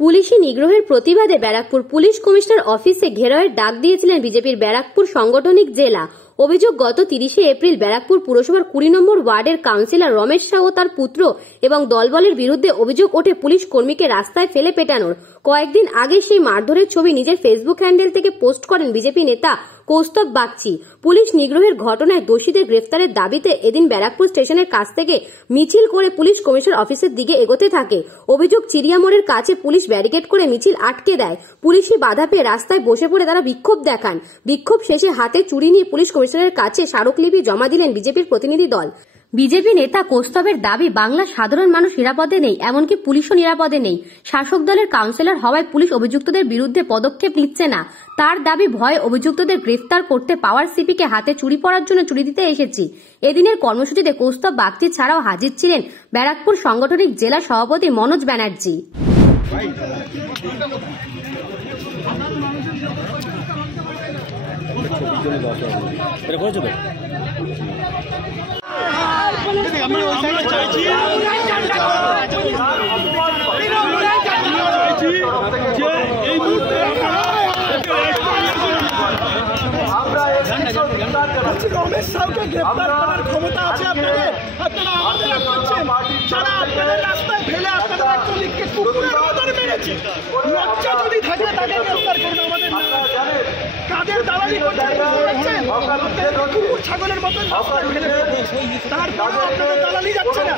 পুলিশি নিগ্রহের প্রতিবাদে Barrackpore police commissioner অফিসে ঘেরাওয়ের ডাক দিয়েছিলেন বিজেপির ব্যারাকপুর সাংগঠনিক জেলা। অভিযোগ, গত 30শে এপ্রিল ব্যারাকপুর পুরসভার 20 নম্বর ওয়ার্ডের কাউন্সিলর রমেশ শাহ ও তার পুত্র এবং দলবলের বিরুদ্ধে অভিযোগ ওঠে পুলিশ কর্মীকে রাস্তায় ফেলে পেটানোর। কয়েকদিন আগে সেই মারধরের ছবি নিজের ফেসবুক হ্যান্ডেল থেকে পোস্ট করেন বিজেপি নেতা কৌস্তব বাগচি। পুলিশ নিগ্রহের ঘটনায় দোষীদের গ্রেফতারের দাবিতে এদিন ব্যারাকপুর স্টেশনের কাছ থেকে মিছিল করে পুলিশ কমিশনার অফিসের দিকে এগোতে থাকে। অভিযোগ, চিড়িয়া মোড়ের কাছে পুলিশ ব্যারিকেড করে মিছিল আটকে দেয়। পুলিশি বাধা পেয়ে রাস্তায় বসে পড়ে তারা বিক্ষোভ দেখান। বিক্ষোভ শেষে হাতে চুরি নিয়ে পুলিশ কমিশনারের কাছে স্মারকলিপি জমা দিলেন বিজেপির প্রতিনিধি দল। বিজেপি নেতা কৌস্তবের দাবি, বাংলার সাধারণ মানুষ নিরাপদে নেই, এমনকি পুলিশও নিরাপদে নেই। শাসক দলের কাউন্সিলর হওয়ায় পুলিশ অভিযুক্তদের বিরুদ্ধে পদক্ষেপ নিচ্ছে না। তার দাবি, ভয়ে অভিযুক্তদের গ্রেফতার করতে পাওয়ার সিপিকে হাতে চুরি পরার জন্য চুরি দিতে এসেছি। এদিনের কর্মসূচিতে কৌস্তব বাগচি ছাড়াও হাজির ছিলেন ব্যারাকপুর সাংগঠনিক জেলা সভাপতি মনোজ ব্যানার্জি। রমেশ শাহকে গ্রেফতার করার ক্ষমতা আছে আপনাদের? আপনারা আমাদের করছেন, যারা আপনাদের রাস্তায় ফেলে আপনাদের একজনকে কুকুরের মতন মেরেছে। লজ্জা যদি থাকে তাকে গ্রেফতার করুন। আমাদের কাদের দালালি করছেন? কুকুর ছাগলের মতন রাস্তায় ফেলে তারপরে আপনাদের দালালি যাচ্ছে না।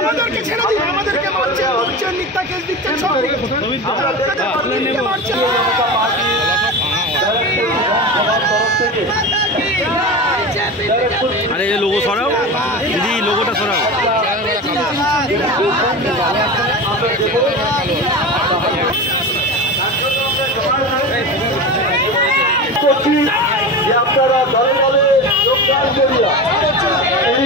আমাদেরকে ছেড়ে দিন, আমাদেরকে মারছেন, বলছেন, মিথ্যা কেস দিচ্ছেন, সব আপনাদের মারছেন। अरे ये लोगो सराओ दीदी, लोगोटा सराओ। আপনারা দলে দলে যোগদান করিয়া এই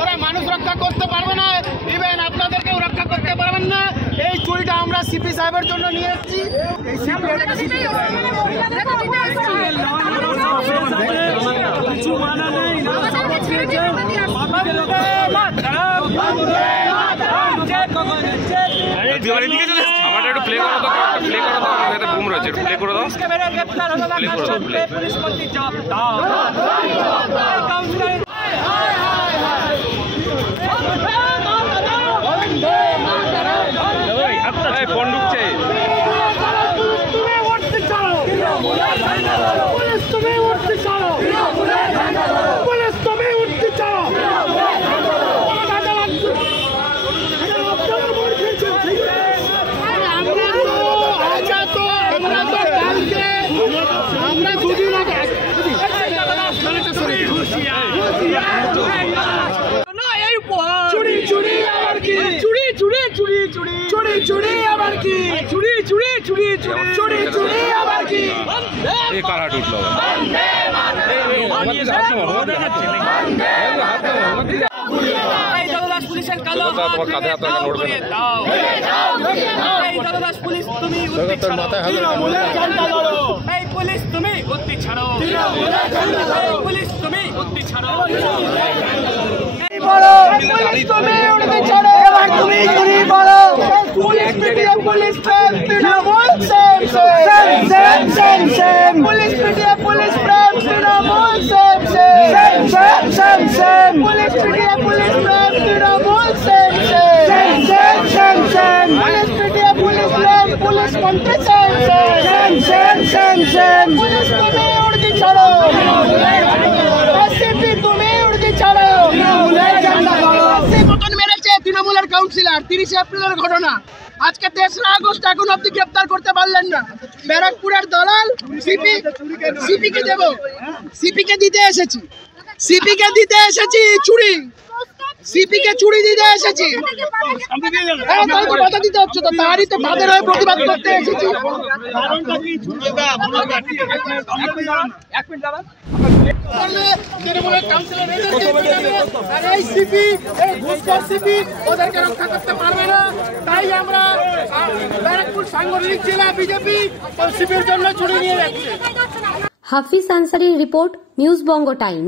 ওরা মানুষ রক্ষা করতে পারবে না, ইভেন আপনাদেরকেও রক্ষা করতে পারবেন না। এই চুরিটা আমরা সিপি সাহেবের জন্য নিয়ে এসেছি। Police তৃণমূলের কাউন্সিলর, 30 এপ্রিলের ঘটনা। আজকে 3রা আগস্ট এখন অব্দি গ্রেপ্তার করতে পারলেন না। ব্যারাকপুরের দলাল সিপিকে দেব, সিপিকে দিতে এসেছি, সিপিকে দিতে এসেছি চুরি, সিপিকে চুরি দিতে এসেছি। হ্যাঁ, তাই তো কথা দিতে হচ্ছে, তো তারই তো তাদের হয়ে প্রতিবাদ করতে এসেছি। তৃণমূলের কাউন্সিলর আর এই সিপি, এই ঘুষখোর সিপি ওদেরকে রক্ষা করতে পারবে না। তাই আমরা ব্যারাকপুর সাংগঠনিক জেলা বিজেপি সিপির জন্য ছুটি নিয়ে যাচ্ছে। হাফিজ আনসারির রিপোর্ট, নিউজ বঙ্গ টাইম।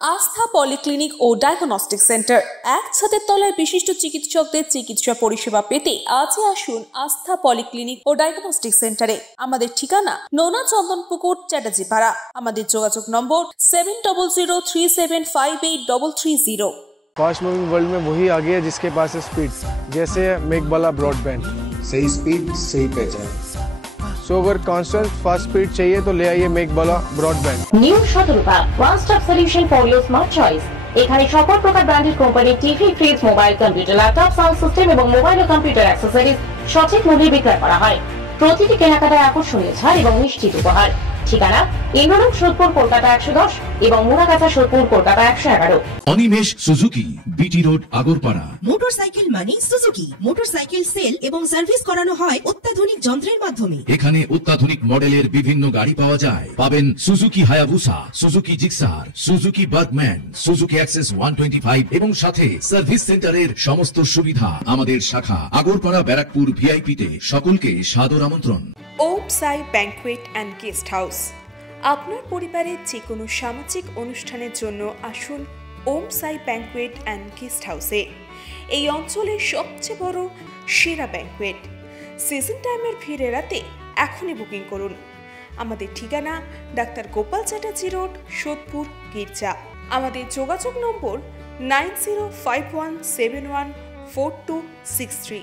আস্থা পলিক্লিনিক ও ডায়াগনস্টিক সেন্টার, এক ছাদের তলায় বিশিষ্ট চিকিৎসকদের চিকিৎসা পরিষেবা পেতে আজই আসুন আস্থা পলিক্লিনিক ও ডায়াগনস্টিক সেন্টারে। আমাদের ঠিকানা নোনা চন্দনপুকুর, চ্যাটার্জিপাড়া। আমাদের যোগাযোগ নম্বর 7003758330। फास्ट मूविंग वर्ल्ड में वही आगे है जिसके पास है स्पीड, जैसे मेघबाला ब्रॉडबैंड। सही स्पीड सही पहचान। सो अगर कांस्टेंट फास्ट स्पीड चाहिए तो ले आइए Meghbala broadband. New Shatarupa one stop solution for your smart choice. এখানে সকল প্রকার ব্র্যান্ডেড কোম্পানির TV, fridge, mobile, computer, laptop, sound system এবং মোবাইল ও কম্পিউটার অ্যাক্সেসরিজ সঠিক মূল্যে বিক্রয় করা হয়। প্রতিটি কেনাকাটায় আকর্ষণীয় ছাড় এবং নিশ্চিত উপহার। ঠিকানা ইন্দ্রনগর, সোদপুর, কলকাতা 110 এবং Muragachha, Sodepur, Kolkata 111। Animesh Suzuki, BT road, Agarpara. Motorcycle মানে সুজুকি। মোটরসাইকেল সেল এবং সার্ভিস করানো হয় অত্যাধুনিক যন্ত্রের মাধ্যমে। এখানে অত্যাধুনিক মডেলের বিভিন্ন গাড়ি পাওয়া যায়। পাবেন Suzuki Hayabusa, Suzuki Gixxer, Suzuki Bergman, Suzuki access 125 এবং সাথে সার্ভিস সেন্টারের সমস্ত সুবিধা। আমাদের শাখা আগরপাড়া, ব্যারাকপুর ভিআইপি তে। সকলকে সাদর আমন্ত্রণ। ওম সাই ব্যাংকুয়েট অ্যান্ড গেস্ট হাউস। আপনার পরিবারের যে কোনো সামাজিক অনুষ্ঠানের জন্য আসুন ওম সাই ব্যাংকুয়েট অ্যান্ড গেস্ট হাউসে। এই অঞ্চলের সবচেয়ে বড় সেরা ব্যাংকুয়েট। সিজন টাইমের ভিড় এড়াতে এখনই বুকিং করুন। আমাদের ঠিকানা ডাক্তার গোপাল চ্যাটার্জি রোড, সোদপুর, গির্জা। আমাদের যোগাযোগ নম্বর 9051714263।